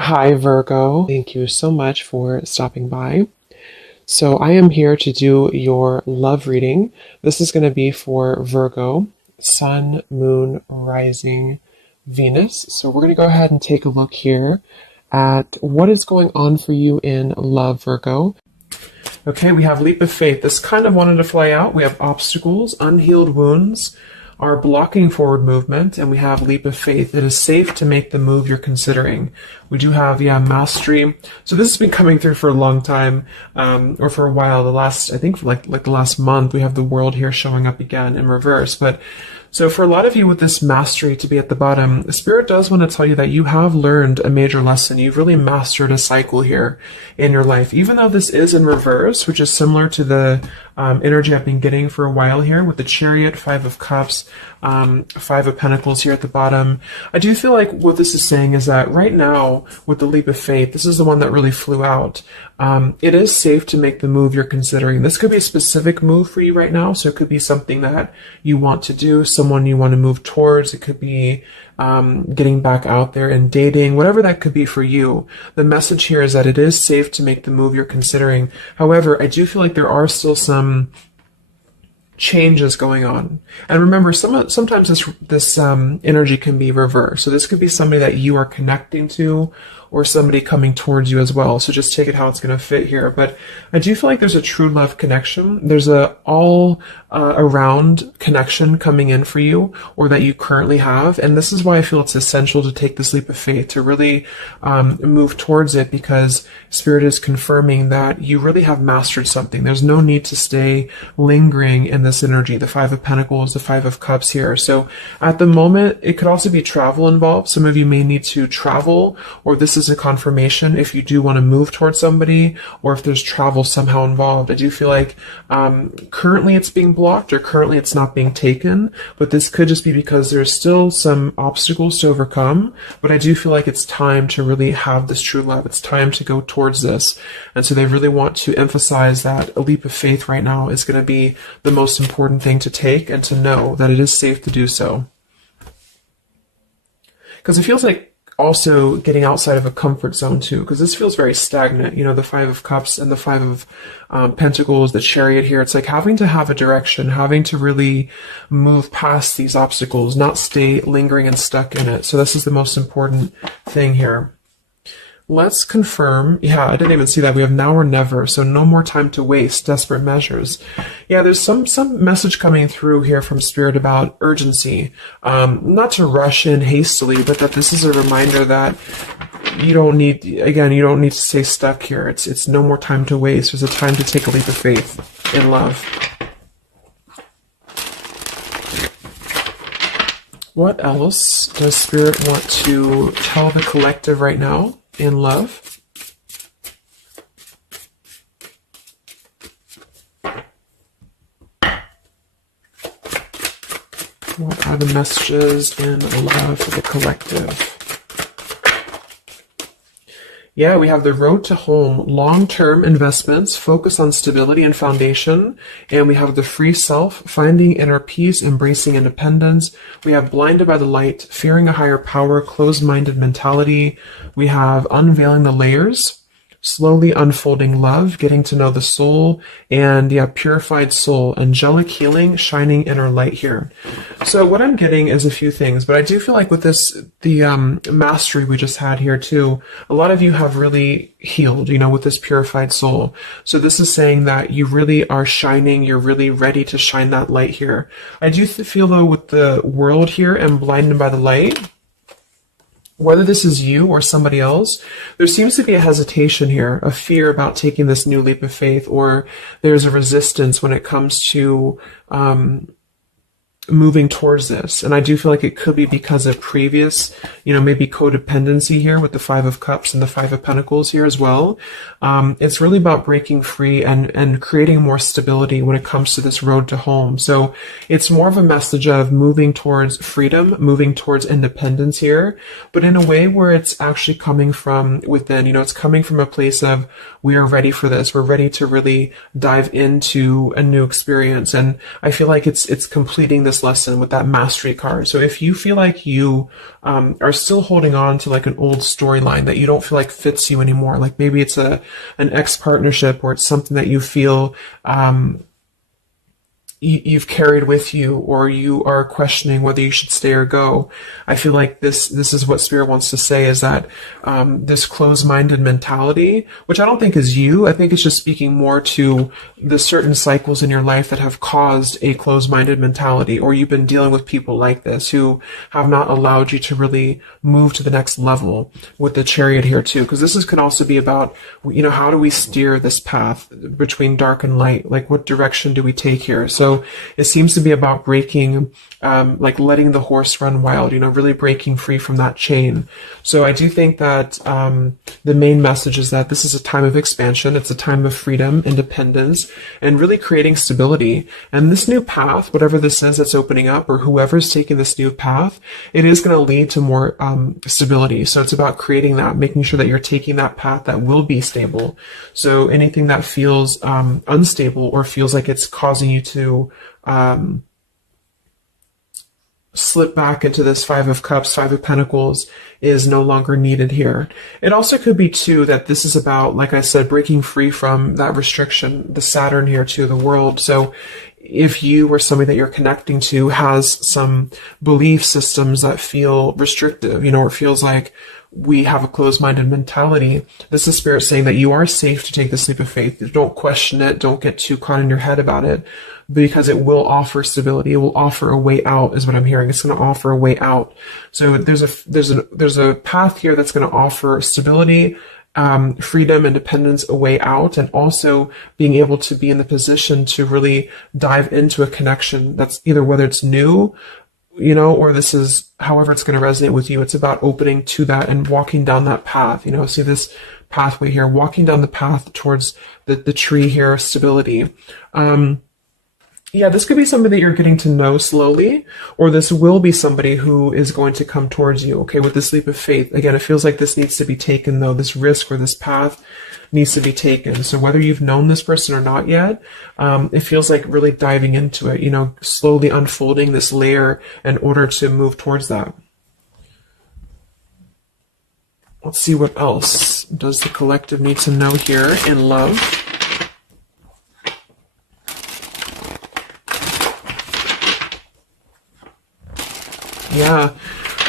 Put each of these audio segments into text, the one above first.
Hi, Virgo. Thank you so much for stopping by. So, I am here to do your love reading. This is going to be for Virgo, Sun, Moon, Rising, Venus. So, we're going to go ahead and take a look here at what is going on for you in love, Virgo. Okay, we have leap of faith. This kind of wanted to fly out. We have obstacles, unhealed wounds are blocking forward movement, and we have leap of faith. It is safe to make the move you're considering. We do have, mastery. So this has been coming through for a long time, or for a while. I think like the last month, we have the world here showing up again in reverse. But so for a lot of you with this mastery to be at the bottom, the Spirit does want to tell you that you have learned a major lesson. You've really mastered a cycle here in your life. Even though this is in reverse, which is similar to the energy I've been getting for a while here with the Chariot, Five of Cups, Five of Pentacles here at the bottom. I do feel like what this is saying is that right now with the leap of faith, this is the one that really flew out. It is safe to make the move you're considering. This could be a specific move for you right now. So it could be something that you want to do, someone you want to move towards. It could be getting back out there and dating, whatever that could be for you. The message here is that it is safe to make the move you're considering. However, I do feel like there are still some changes going on. And remember, sometimes this energy can be reversed. So this could be somebody that you are connecting to or somebody coming towards you as well. So just take it how it's going to fit here. But I do feel like there's a true love connection. There's a all around connection coming in for you, or that you currently have. And this is why I feel it's essential to take this leap of faith, to really move towards it, because Spirit is confirming that you really have mastered something. There's no need to stay lingering in this energy. The Five of Pentacles, the Five of Cups here. So at the moment, it could also be travel involved. Some of you may need to travel, or this is a confirmation if you do want to move towards somebody, or if there's travel somehow involved. I do feel like currently it's being blocked, or currently it's not being taken, but this could just be because there's still some obstacles to overcome. But I do feel like it's time to really have this true love. It's time to go towards this. And so they really want to emphasize that a leap of faith right now is going to be the most important thing to take, and to know that it is safe to do so. Because it feels like also getting outside of a comfort zone too, because this feels very stagnant. The Five of Cups and the Five of Pentacles, the Chariot here. It's like having to have a direction, having to really move past these obstacles, not stay lingering and stuck in it. So this is the most important thing here. Let's confirm. Yeah, I didn't even see that. We have now or never. So no more time to waste. Desperate measures. Yeah, there's some message coming through here from Spirit about urgency. Not to rush in hastily, but that this is a reminder that you don't need to stay stuck here. It's no more time to waste. There's a time to take a leap of faith in love. What else does Spirit want to tell the collective right now in love? What are the messages in love for the collective? Yeah, we have the road to home, long-term investments, focus on stability and foundation. And we have the free self, finding inner peace, embracing independence. We have blinded by the light, fearing a higher power, closed-minded mentality. We have unveiling the layers, slowly unfolding love, getting to know the soul, and purified soul, angelic healing, shining inner light here. So what I'm getting is a few things, but I do feel like with this, the mastery we just had here too, a lot of you have really healed, with this purified soul. So this is saying that you really are shining, you're really ready to shine that light here. I do feel though with the world here and blinded by the light, whether this is you or somebody else, there seems to be a hesitation here, a fear about taking this new leap of faith, or there's a resistance when it comes to moving towards this. And I do feel like it could be because of previous, maybe codependency here with the Five of Cups and the Five of Pentacles here as well. It's really about breaking free and creating more stability when it comes to this road to home. So it's more of a message of moving towards freedom, moving towards independence here, but in a way where it's actually coming from within. It's coming from a place of, we are ready for this. We're ready to really dive into a new experience. And I feel like it's completing this this lesson with that mastery card. So if you feel like you are still holding on to like an old storyline that you don't feel like fits you anymore, like maybe it's an ex partnership, or it's something that you feel you've carried with you, or you are questioning whether you should stay or go. I feel like this is what Spirit wants to say, is that this closed-minded mentality, which I don't think is you, I think it's just speaking more to the certain cycles in your life that have caused a closed-minded mentality, or you've been dealing with people like this who have not allowed you to really move to the next level, with the Chariot here too, because could also be about, how do we steer this path between dark and light? Like, what direction do we take here? So it seems to be about breaking, like letting the horse run wild, really breaking free from that chain. So I do think that the main message is that this is a time of expansion. It's a time of freedom, independence, and really creating stability. And this new path, whatever this is that's opening up, or whoever's taking this new path, it is going to lead to more stability. So it's about creating that, making sure that you're taking that path that will be stable. So anything that feels unstable, or feels like it's causing you to slip back into this Five of Cups, Five of Pentacles, is no longer needed here. It also could be too that this is about, like I said, breaking free from that restriction, the Saturn here too, the world. So if you or somebody that you're connecting to has some belief systems that feel restrictive, or feels like we have a closed-minded mentality, this is Spirit saying that you are safe to take this leap of faith. Don't question it. Don't get too caught in your head about it, because it will offer stability. It will offer a way out, is what I'm hearing. It's going to offer a way out. So there's a path here that's going to offer stability, freedom, independence, a way out, and also being able to be in the position to really dive into a connection that's either, whether it's new, or this is however it's going to resonate with you. It's about opening to that and walking down that path. See this pathway here, walking down the path towards the tree here, stability. Yeah, this could be somebody that you're getting to know slowly, or this will be somebody who is going to come towards you, okay, with this leap of faith. Again, it feels like this needs to be taken, though. This risk or this path needs to be taken. So whether you've known this person or not yet, it feels like really diving into it, slowly unfolding this layer in order to move towards that. Let's see what else does the collective need to know here in love. Yeah,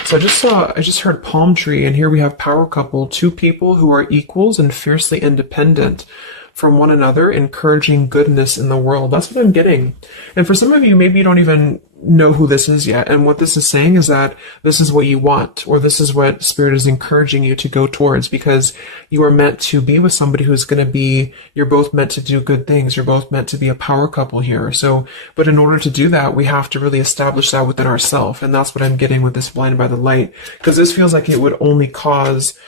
so I just heard palm tree, and here we have power couple, two people who are equals and fiercely independent from one another, encouraging goodness in the world. That's what I'm getting. And for some of you, maybe you don't even know who this is yet. And what this is saying is that this is what you want, or this is what Spirit is encouraging you to go towards, because you are meant to be with somebody who's going to be, you're both meant to do good things. You're both meant to be a power couple here. So, but in order to do that, we have to really establish that within ourselves. And that's what I'm getting with this blinded by the light, because this feels like it would only cause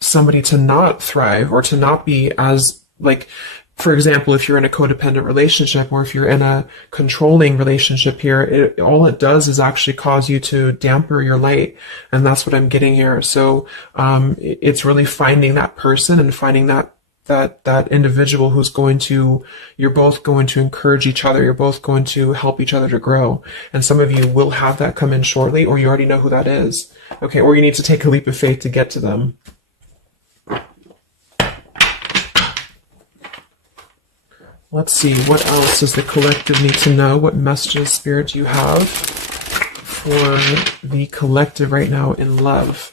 somebody to not thrive, or to not be as, like, for example, if you're in a codependent relationship, or if you're in a controlling relationship here, all it does is actually cause you to damper your light. And that's what I'm getting here. So it's really finding that person and finding that individual who's you're both going to encourage each other. You're both going to help each other to grow. And some of you will have that come in shortly, or you already know who that is. Okay. Or you need to take a leap of faith to get to them. Let's see, what else does the collective need to know? What messages, Spirit, do you have for the collective right now in love?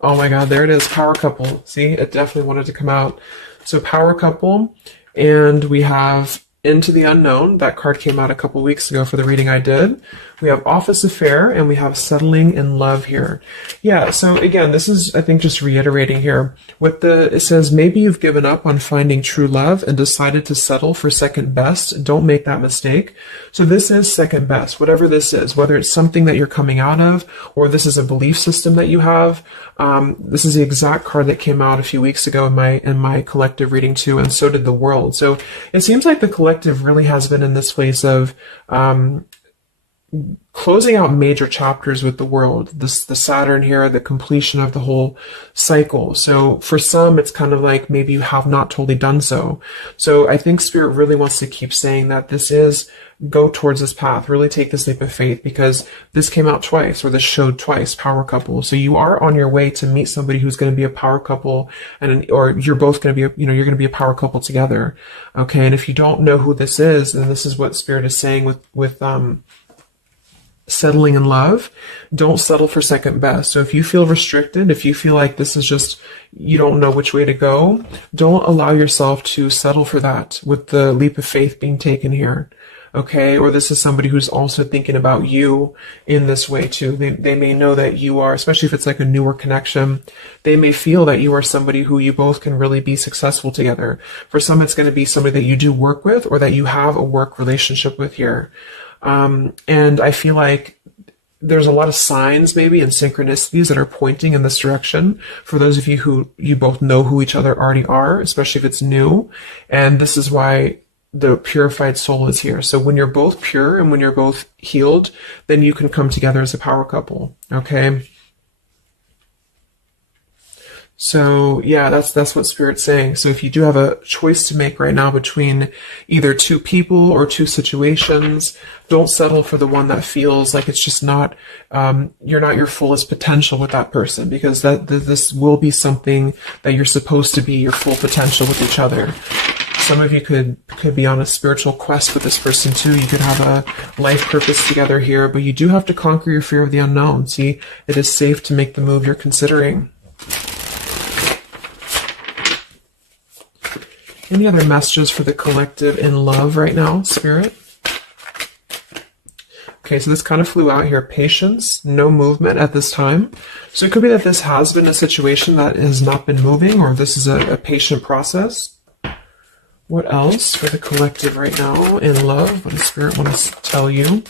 Oh my God, there it is, power couple. See, it definitely wanted to come out. So power couple, and we have Into the Unknown. That card came out a couple weeks ago for the reading I did. We have Office Affair, and we have Settling in Love here. Yeah, so again, this is, I think, just reiterating here. It says, maybe you've given up on finding true love and decided to settle for second best. Don't make that mistake. So this is second best, whatever this is, whether it's something that you're coming out of, or this is a belief system that you have. This is the exact card that came out a few weeks ago in my collective reading too, and so did the world. So it seems like the collective really has been in this place of closing out major chapters with the world. This the Saturn here, the completion of the whole cycle. So for some, it's kind of like maybe you have not totally done so. So I think Spirit really wants to keep saying that this is go towards this path. Really take this leap of faith, because this came out twice, or this showed twice, power couple. So you are on your way to meet somebody who's going to be a power couple, or you're both going to be, you're going to be a power couple together. Okay. And if you don't know who this is, then this is what Spirit is saying with settling in love. Don't settle for second best. So if you feel restricted, if you feel like this is just, you don't know which way to go, don't allow yourself to settle for that with the leap of faith being taken here. Okay, or this is somebody who's also thinking about you in this way too. They may know that you are, especially if it's like a newer connection, they may feel that you are somebody who you both can really be successful together. For some, it's going to be somebody that you do work with, or that you have a work relationship with here. And I feel like there's a lot of signs maybe and synchronicities that are pointing in this direction for those of you who you both know who each other already are, especially if it's new. And this is why the purified soul is here. So when you're both pure and when you're both healed, then you can come together as a power couple. Okay. So yeah, that's what Spirit's saying. So if you do have a choice to make right now between either two people or two situations, don't settle for the one that feels like it's just not, you're not your fullest potential with that person, because this will be something that you're supposed to be your full potential with each other. Some of you could be on a spiritual quest with this person too. You could have a life purpose together here, but you do have to conquer your fear of the unknown. See, it is safe to make the move you're considering. Any other messages for the collective in love right now, Spirit? Okay, so this kind of flew out here. Patience, no movement at this time. So it could be that this has been a situation that has not been moving, or this is a patient process. What else for the collective right now in love? What does Spirit want to tell you?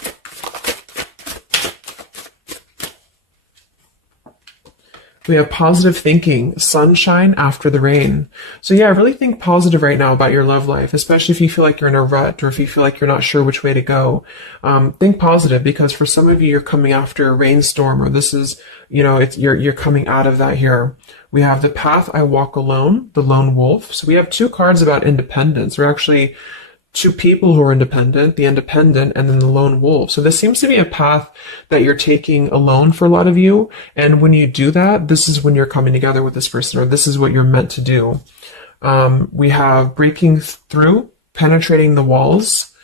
We have positive thinking, sunshine after the rain. So yeah, really think positive right now about your love life, especially if you feel like you're in a rut, or if you feel like you're not sure which way to go. Think positive, because for some of you, you're coming after a rainstorm, or this is, you're coming out of that here. We have the path I walk alone, the lone wolf. So we have two cards about independence. We're actually two people who are independent, the independent, and then the lone wolf. So this seems to be a path that you're taking alone for a lot of you. And when you do that, this is when you're coming together with this person, or this is what you're meant to do. We have breaking through, penetrating the walls.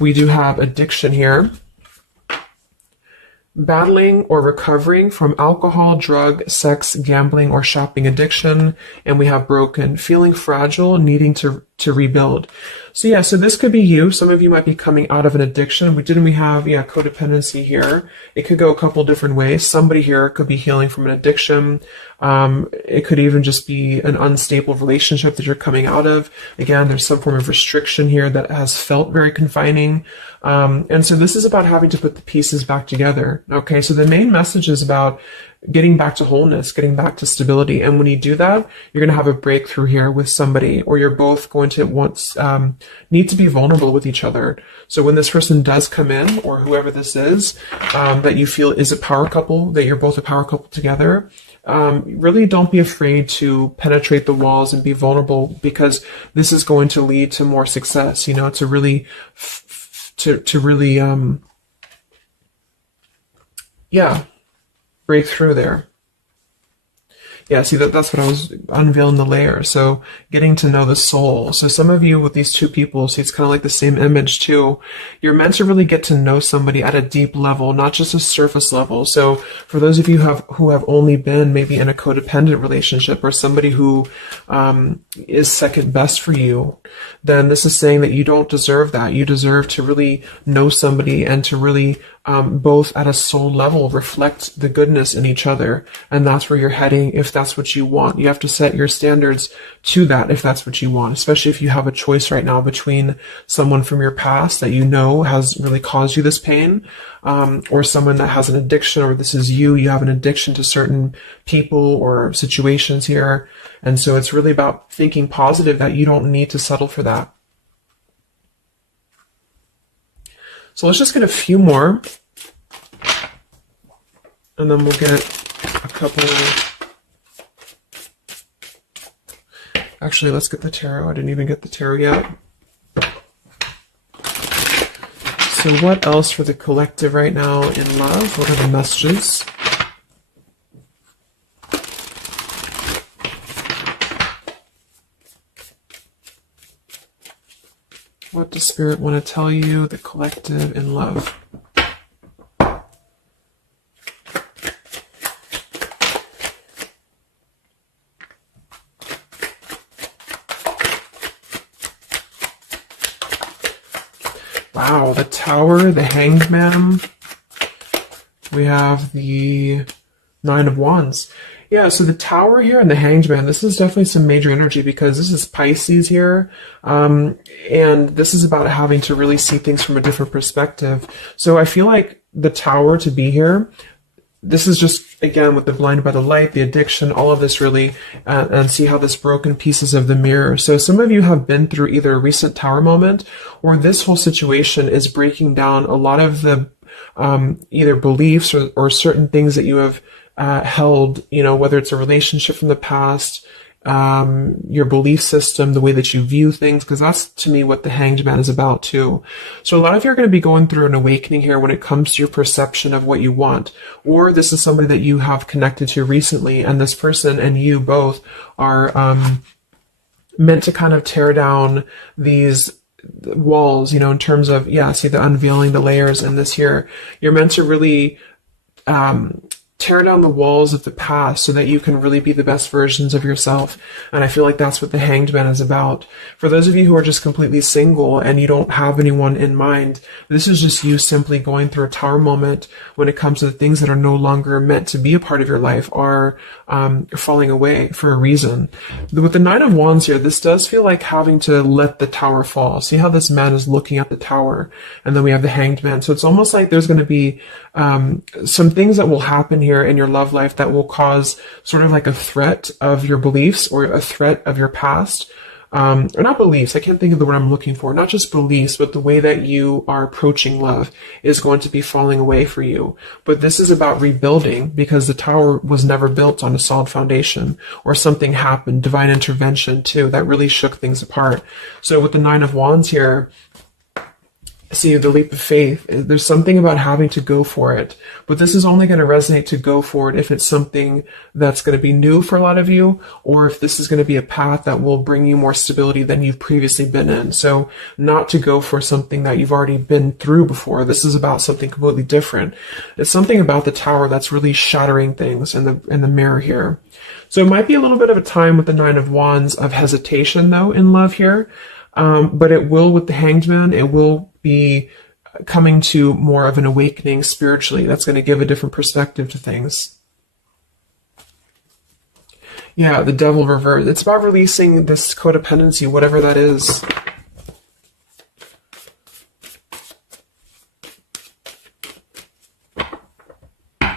We do have addiction here. Battling or recovering from alcohol, drug, sex, gambling, or shopping addiction. And we have broken, feeling fragile, needing to rebuild. So yeah, so this could be you. Some of you might be coming out of an addiction. We have codependency here. It could go a couple different ways. Somebody here could be healing from an addiction. It could even just be an unstable relationship that you're coming out of. Again, there's some form of restriction here that has felt very confining. And so this is about having to put the pieces back together. Okay, so the main message is about getting back to wholeness, getting back to stability. And when you do that, you're going to have a breakthrough here with somebody, or you're both going to need to be vulnerable with each other. So when this person does come in, or whoever this is, that you feel is a power couple, that you're both a power couple together, really don't be afraid to penetrate the walls and be vulnerable, because this is going to lead to more success, to really, break through there. Yeah, see, that's what I was unveiling the layer. So getting to know the soul. So some of you with these two people, see, it's kind of like the same image too. You're meant to really get to know somebody at a deep level, not just a surface level. So for those of you who have only been maybe in a codependent relationship, or somebody who is second best for you, then this is saying that you don't deserve that. You deserve to really know somebody, and to really both at a soul level reflect the goodness in each other. And that's where you're heading if that's what you want. You have to set your standards to that if that's what you want, especially if you have a choice right now between someone from your past that you know has really caused you this pain, or someone that has an addiction, or this is you have an addiction to certain people or situations here. And so it's really about thinking positive, that you don't need to settle for that. So let's just get a few more And then we'll get a couple. Actually, let's get the tarot. I didn't even get the tarot yet. So what else for the collective right now in love? What are the messages? What does Spirit want to tell you, the collective in love? Wow, the Tower, the Hanged Man. We have the Nine of Wands. Yeah, so the Tower here and the Hanged Man, this is definitely some major energy because this is Pisces here. And this is about having to really see things from a different perspective. So I feel like the Tower to be here, this is just, again, with the blinded by the light, the addiction, all of this really, and see how this broken pieces of the mirror. So some of you have been through either a recent Tower moment or this whole situation is breaking down a lot of the either beliefs or certain things that you have held, you know, whether it's a relationship from the past, your belief system, the way that you view things, because that's to me what the Hanged Man is about too. So a lot of you are going to be going through an awakening here when it comes to your perception of what you want, or this is somebody that you have connected to recently, and this person and you both are meant to kind of tear down these walls, you know, in terms of, yeah, see the unveiling, the layers in this here. You're meant to really tear down the walls of the past so that you can really be the best versions of yourself. And I feel like that's what the Hanged Man is about. For those of you who are just completely single and you don't have anyone in mind, this is just you simply going through a Tower moment when it comes to the things that are no longer meant to be a part of your life are falling away for a reason. With the Nine of Wands here, this does feel like having to let the Tower fall. See how this man is looking at the Tower, and then we have the Hanged Man. So it's almost like there's going to be some things that will happen here in your love life that will cause sort of like a threat of your beliefs or a threat of your past. Or not beliefs, I can't think of the word I'm looking for. Not just beliefs, but the way that you are approaching love is going to be falling away for you. But this is about rebuilding because the Tower was never built on a solid foundation, or something happened, divine intervention too, that really shook things apart. So with the Nine of Wands here, see the leap of faith, there's something about having to go for it, but this is only going to resonate to go for it if it's something that's going to be new for a lot of you, or if this is going to be a path that will bring you more stability than you've previously been in. So not to go for something that you've already been through before. This is about something completely different. It's something about the Tower that's really shattering things in the mirror here. So it might be a little bit of a time with the Nine of Wands of hesitation though in love here. But it will, with the Hanged Man, it will be coming to more of an awakening spiritually. That's going to give a different perspective to things. Yeah, the Devil reversed. It's about releasing this codependency, whatever that is.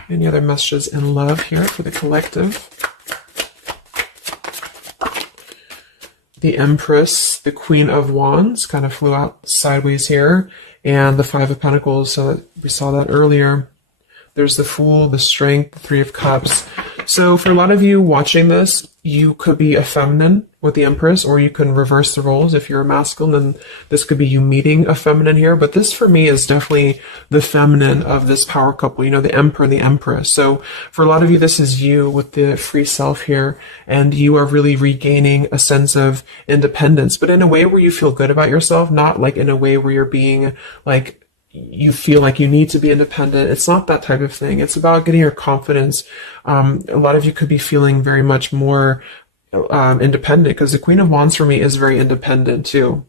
Any other messages in love here for the collective? The Empress, the Queen of Wands, kind of flew out sideways here, and the Five of Pentacles, so we saw that earlier. There's the Fool, the Strength, the Three of Cups. So for a lot of you watching this, you could be a feminine with the Empress, or you can reverse the roles. If you're a masculine, then this could be you meeting a feminine here. But this for me is definitely the feminine of this power couple, you know, the Emperor and the Empress. So for a lot of you, this is you with the free self here, and you are really regaining a sense of independence, but in a way where you feel good about yourself, not like in a way where you're being like, you feel like you need to be independent. It's not that type of thing. It's about getting your confidence. A lot of you could be feeling very much more independent, because the Queen of Wands for me is very independent too.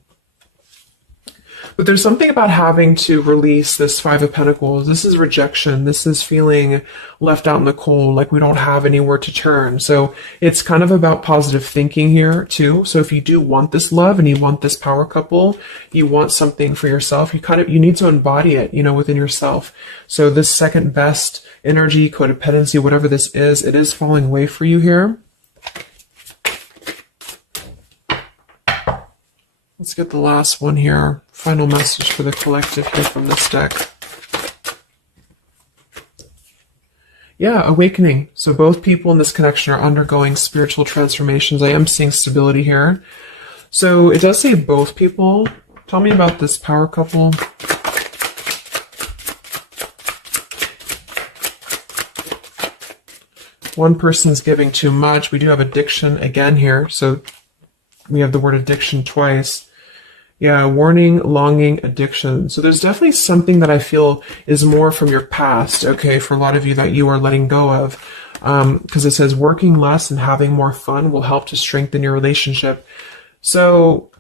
But there's something about having to release this Five of Pentacles. This is rejection. This is feeling left out in the cold, like we don't have anywhere to turn. So it's kind of about positive thinking here too. So if you do want this love and you want this power couple, you want something for yourself, you need to embody it, you know, within yourself. So this second best energy, codependency, whatever this is, it is falling away for you here. Let's get the last one here. Final message for the collective here from this deck. Yeah, awakening. So both people in this connection are undergoing spiritual transformations. I am seeing stability here. So it does say both people. Tell me about this power couple. One person's giving too much. We do have addiction again here. So we have the word addiction twice. Yeah, warning, longing, addiction. So there's definitely something that I feel is more from your past, okay, for a lot of you that you are letting go of. Because it says working less and having more fun will help to strengthen your relationship. So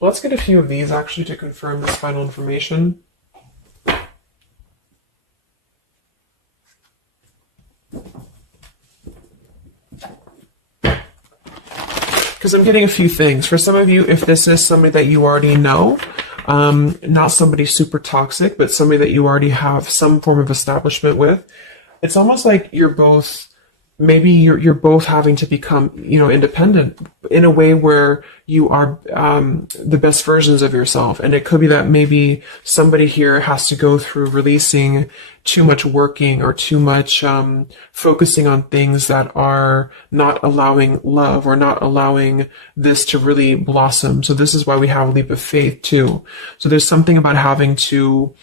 let's get a few of these actually to confirm this final information. Because I'm getting a few things. For some of you, if this is somebody that you already know, not somebody super toxic, but somebody that you already have some form of establishment with, it's almost like you're both, maybe you're both having to become, independent in a way where you are the best versions of yourself. And it could be that maybe somebody here has to go through releasing too much working or too much focusing on things that are not allowing love or not allowing this to really blossom. So this is why we have a leap of faith too. So there's something about having to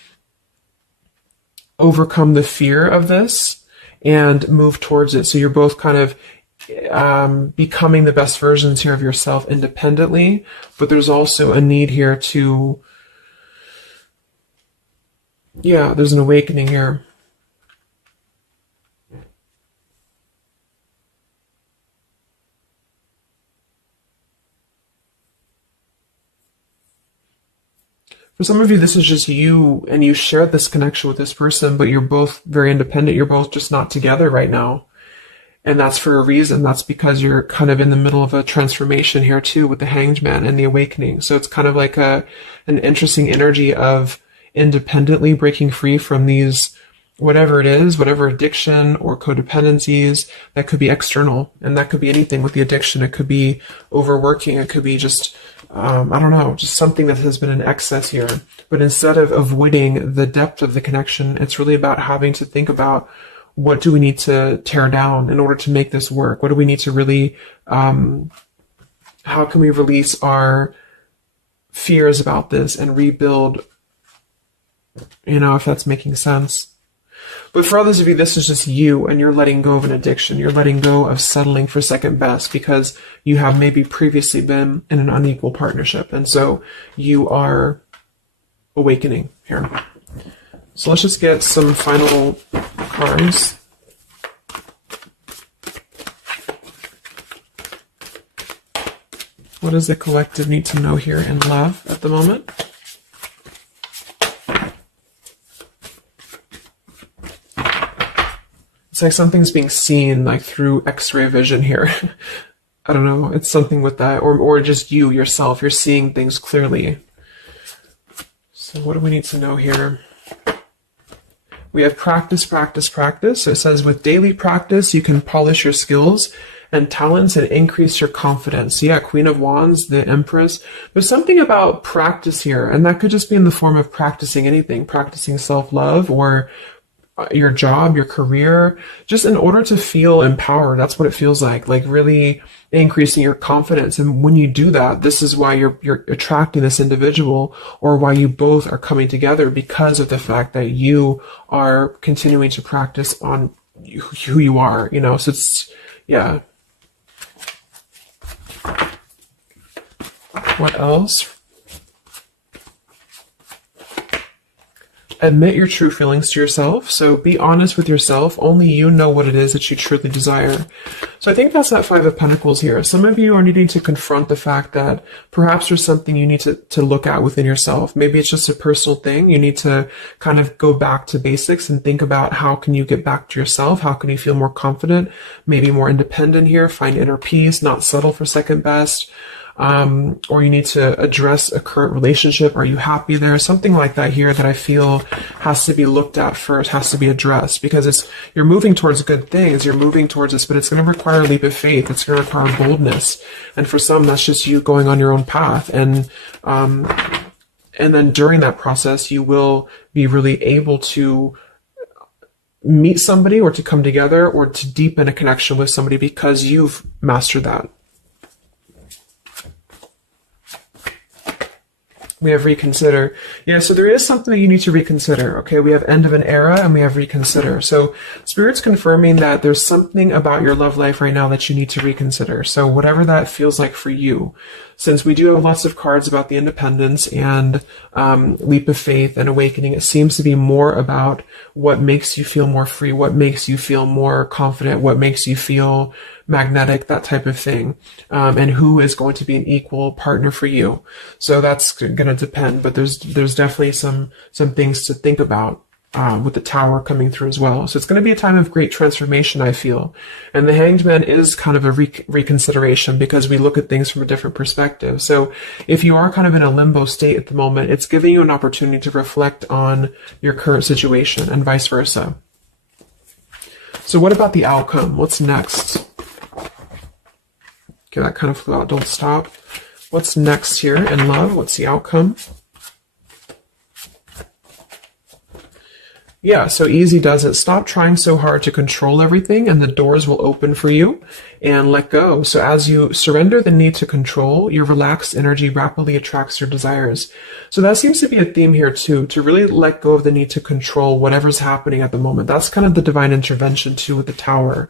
overcome the fear of this and move towards it. So you're both kind of becoming the best versions here of yourself independently, but there's also a need here to, there's an awakening here. For some of you, this is just you, and you shared this connection with this person, but you're both very independent. You're both just not together right now. And that's for a reason. That's because you're kind of in the middle of a transformation here too with the Hanged Man and the awakening. So it's kind of like an interesting energy of independently breaking free from these, whatever it is, whatever addiction or codependencies that could be external. And that could be anything with the addiction. It could be overworking. It could be just, I don't know, just something that has been in excess here. But instead of avoiding the depth of the connection, it's really about having to think about, what do we need to tear down in order to make this work? What do we need to really, how can we release our fears about this and rebuild, if that's making sense. But for others of you, this is just you, and you're letting go of an addiction. You're letting go of settling for second best because you have maybe previously been in an unequal partnership. And so you are awakening here. So let's just get some final cards. What does the collective need to know here in love at the moment? It's like something's being seen like through X-ray vision here. I don't know. It's something with that. Or just you, yourself. You're seeing things clearly. So what do we need to know here? We have practice, practice, practice. So it says with daily practice, you can polish your skills and talents and increase your confidence. Yeah, Queen of Wands, the Empress. There's something about practice here, and that could just be in the form of practicing anything, practicing self-love or your job, your career, just in order to feel empowered. That's what it feels like really increasing your confidence. And when you do that, this is why you're attracting this individual, or why you both are coming together, because of the fact that you are continuing to practice on who you are, so it's, yeah. What else? Admit your true feelings to yourself. So be honest with yourself. Only you know what it is that you truly desire. So I think that's that Five of Pentacles here. Some of you are needing to confront the fact that perhaps there's something you need to look at within yourself. Maybe it's just a personal thing. You need to kind of go back to basics and think about how can you get back to yourself? How can you feel more confident, maybe more independent here, find inner peace, not settle for second best. Or you need to address a current relationship. Are you happy there? Something like that here that I feel has to be looked at first, has to be addressed, because you're moving towards good things. You're moving towards this, but it's going to require a leap of faith. It's going to require boldness. And for some, that's just you going on your own path. And then during that process, you will be really able to meet somebody or to come together or to deepen a connection with somebody because you've mastered that. We have reconsider. Yeah, so there is something that you need to reconsider. Okay, we have end of an era and we have reconsider. So Spirit's confirming that there's something about your love life right now that you need to reconsider. So whatever that feels like for you, since we do have lots of cards about the independence and leap of faith and awakening, it seems to be more about what makes you feel more free, what makes you feel more confident, what makes you feel magnetic, that type of thing, and who is going to be an equal partner for you. So that's going to depend, but there's definitely some things to think about with the Tower coming through as well. So it's going to be a time of great transformation, I feel. And the Hanged Man is kind of a reconsideration because we look at things from a different perspective. So if you are kind of in a limbo state at the moment, it's giving you an opportunity to reflect on your current situation and vice versa. So what about the outcome? What's next? Okay, that kind of flew out. Don't stop. What's next here in love? What's the outcome? Yeah, so easy does it. Stop trying so hard to control everything and the doors will open for you, and let go. So as you surrender the need to control, your relaxed energy rapidly attracts your desires. So that seems to be a theme here too, to really let go of the need to control whatever's happening at the moment. That's kind of the divine intervention too with the Tower.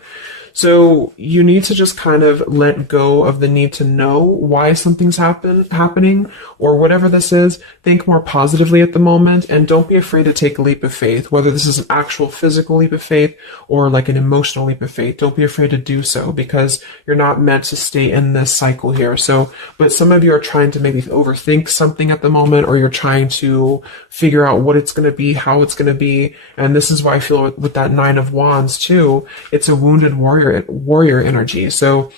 So you need to just kind of let go of the need to know why something's happening or whatever this is. Think more positively at the moment and don't be afraid to take a leap of faith, whether this is an actual physical leap of faith or like an emotional leap of faith. Don't be afraid to do so because you're not meant to stay in this cycle here. So, but some of you are trying to maybe overthink something at the moment, or you're trying to figure out what it's going to be, how it's going to be. And this is why I feel with that Nine of Wands too, it's a wounded warrior energy. So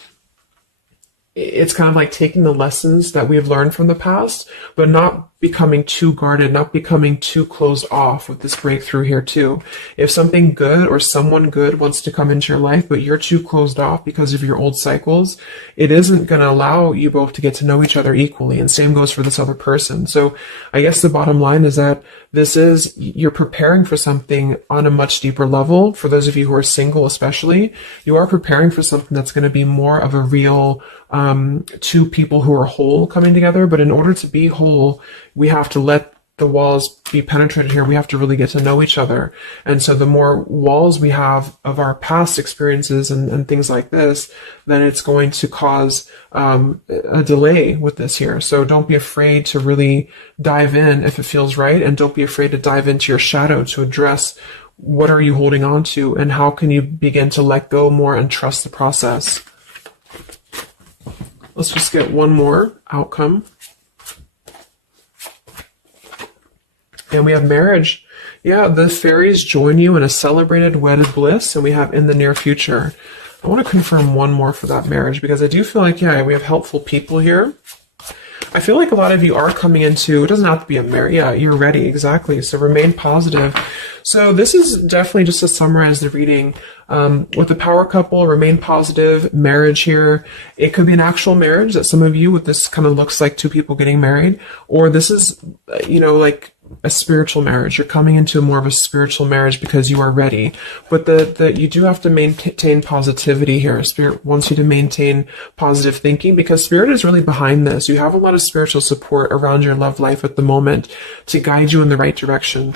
it's kind of like taking the lessons that we've learned from the past, but not becoming too guarded, not becoming too closed off with this breakthrough here too. If something good or someone good wants to come into your life, but you're too closed off because of your old cycles, it isn't going to allow you both to get to know each other equally. And same goes for this other person. So I guess the bottom line is that you're preparing for something on a much deeper level. For those of you who are single, especially, you are preparing for something that's going to be more of a real two people who are whole coming together. But in order to be whole, we have to let the walls be penetrated here. We have to really get to know each other. And so the more walls we have of our past experiences and things like this, then it's going to cause a delay with this here. So don't be afraid to really dive in if it feels right. And don't be afraid to dive into your shadow to address what are you holding on to and how can you begin to let go more and trust the process. Let's just get one more outcome. And we have marriage. Yeah, the fairies join you in a celebrated wedded bliss, and we have in the near future. I want to confirm one more for that marriage because I do feel like, yeah, we have helpful people here. I feel like a lot of you are coming into, it doesn't have to be a marriage. Yeah, you're ready. Exactly. So remain positive. So this is definitely just to summarize the reading. With the power couple, remain positive, marriage here. It could be an actual marriage that some of you with this kind of looks like two people getting married, or this is, like a spiritual marriage. You're coming into more of a spiritual marriage because you are ready. But you do have to maintain positivity here. Spirit wants you to maintain positive thinking because Spirit is really behind this. You have a lot of spiritual support around your love life at the moment to guide you in the right direction.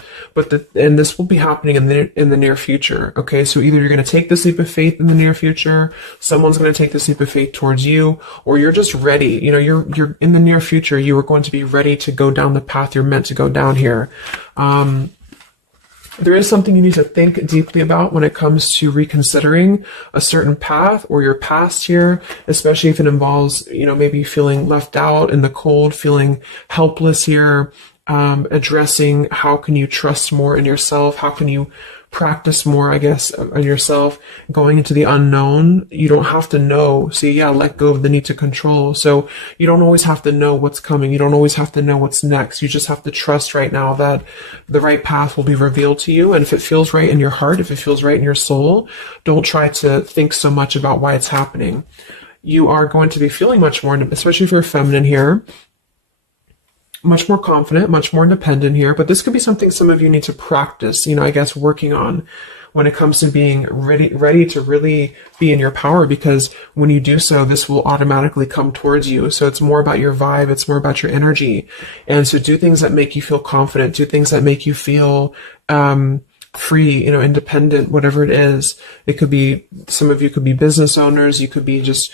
And this will be happening in the near future. Okay, so either you're going to take this leap of faith in the near future, someone's going to take this leap of faith towards you, or you're just ready. You're in the near future, you are going to be ready to go down the path you're meant to go down here. There is something you need to think deeply about when it comes to reconsidering a certain path or your past here, especially if it involves, maybe feeling left out in the cold, feeling helpless here, addressing how can you trust more in yourself, how can you practice more, I guess, on yourself, going into the unknown. You don't have to know. See, yeah, let go of the need to control. So you don't always have to know what's coming. You don't always have to know what's next. You just have to trust right now that the right path will be revealed to you. And if it feels right in your heart, if it feels right in your soul, don't try to think so much about why it's happening. You are going to be feeling much more, especially if you're feminine here, much more confident, much more independent here, but this could be something some of you need to practice, I guess working on when it comes to being ready to really be in your power, because when you do so, this will automatically come towards you. So it's more about your vibe. It's more about your energy. And so do things that make you feel confident, do things that make you feel, free, independent, whatever it is. It could be, some of you could be business owners. You could be just,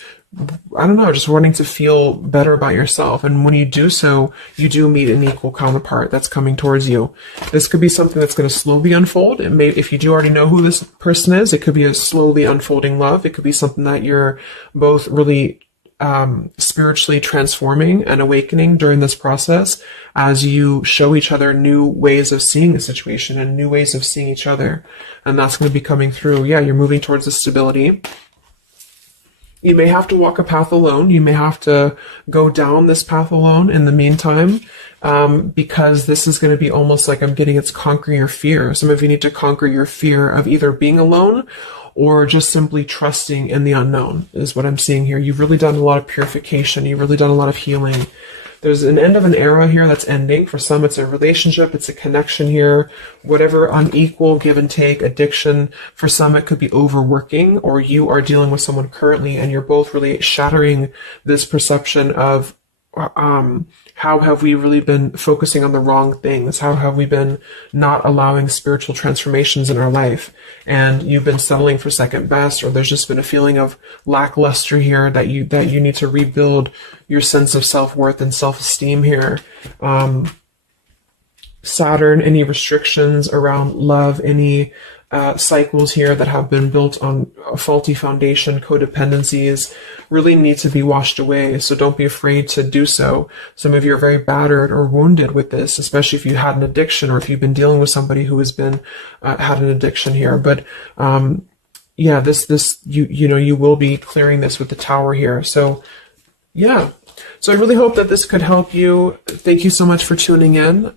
I don't know, just wanting to feel better about yourself. And when you do so, you do meet an equal counterpart that's coming towards you. This could be something that's going to slowly unfold. It may, if you do already know who this person is, it could be a slowly unfolding love. It could be something that you're both really spiritually transforming and awakening during this process as you show each other new ways of seeing the situation and new ways of seeing each other. And that's going to be coming through. Yeah, you're moving towards the stability. You may have to walk a path alone. You may have to go down this path alone in the meantime, because this is going to be almost like I'm getting it's conquering your fear. Some of you need to conquer your fear of either being alone or just simply trusting in the unknown is what I'm seeing here. You've really done a lot of purification. You've really done a lot of healing. There's an end of an era here that's ending. For some, it's a relationship, it's a connection here, whatever unequal give and take, addiction. For some, it could be overworking, or you are dealing with someone currently and you're both really shattering this perception of how have we really been focusing on the wrong things? How have we been not allowing spiritual transformations in our life? And you've been settling for second best, or there's just been a feeling of lackluster here that you need to rebuild your sense of self-worth and self-esteem here. Saturn, any restrictions around love, any cycles here that have been built on a faulty foundation, codependencies, really need to be washed away. So don't be afraid to do so. Some of you are very battered or wounded with this, especially if you had an addiction or if you've been dealing with somebody who has been had an addiction here. But yeah, you will be clearing this with the Tower here. So yeah. So I really hope that this could help you. Thank you so much for tuning in.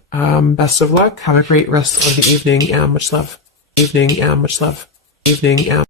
Best of luck. Have a great rest of the evening and much love. Evening and much love. Evening and